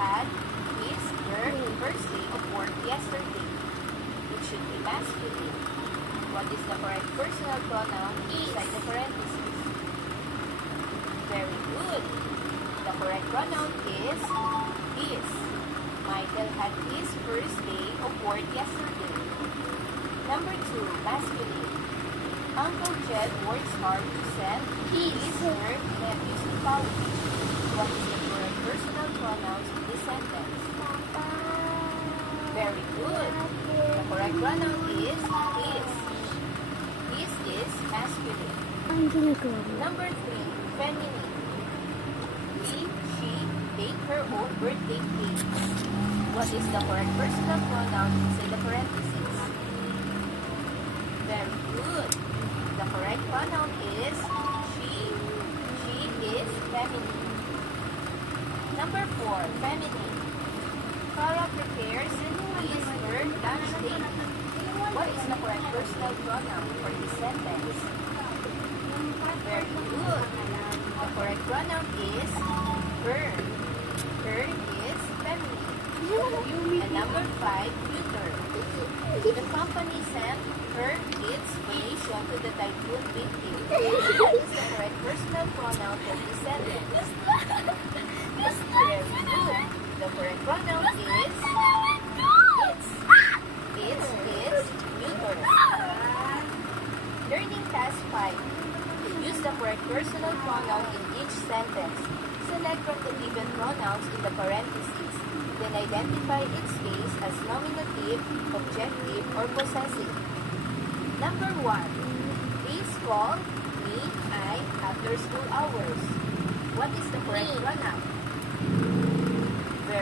had his first day of work yesterday. It should be masculine. What is the correct personal pronoun inside the parentheses? Very good. The correct pronoun is his. Michael had his first day of work yesterday. Number 2, masculine. Uncle Jed works hard to send his nephews to college. What is the correct personal pronouns in this sentence? Very good. The correct pronoun is his. His is masculine. Number 3, feminine. She baked her own birthday cake. What is the correct personal pronoun inside the parentheses? Very good. The correct pronoun is she. She is feminine. Number 4, feminine. Clara prepares his her lunch date. What is the correct personal pronoun for this sentence? Very good. The correct pronoun is her. Her is feminine. And number 5, tutor. The company sent her kids' donation to the typhoon victim. What is the correct personal pronoun for this sentence? Very good. The correct pronoun is its. Its is tutor. Learning task 5. Use the correct personal pronoun in each sentence. Select from the given pronouns in the parentheses. Then identify its case as nominative, objective, or possessive. Number 1. Please call me, I, after school hours. What is the correct pronoun?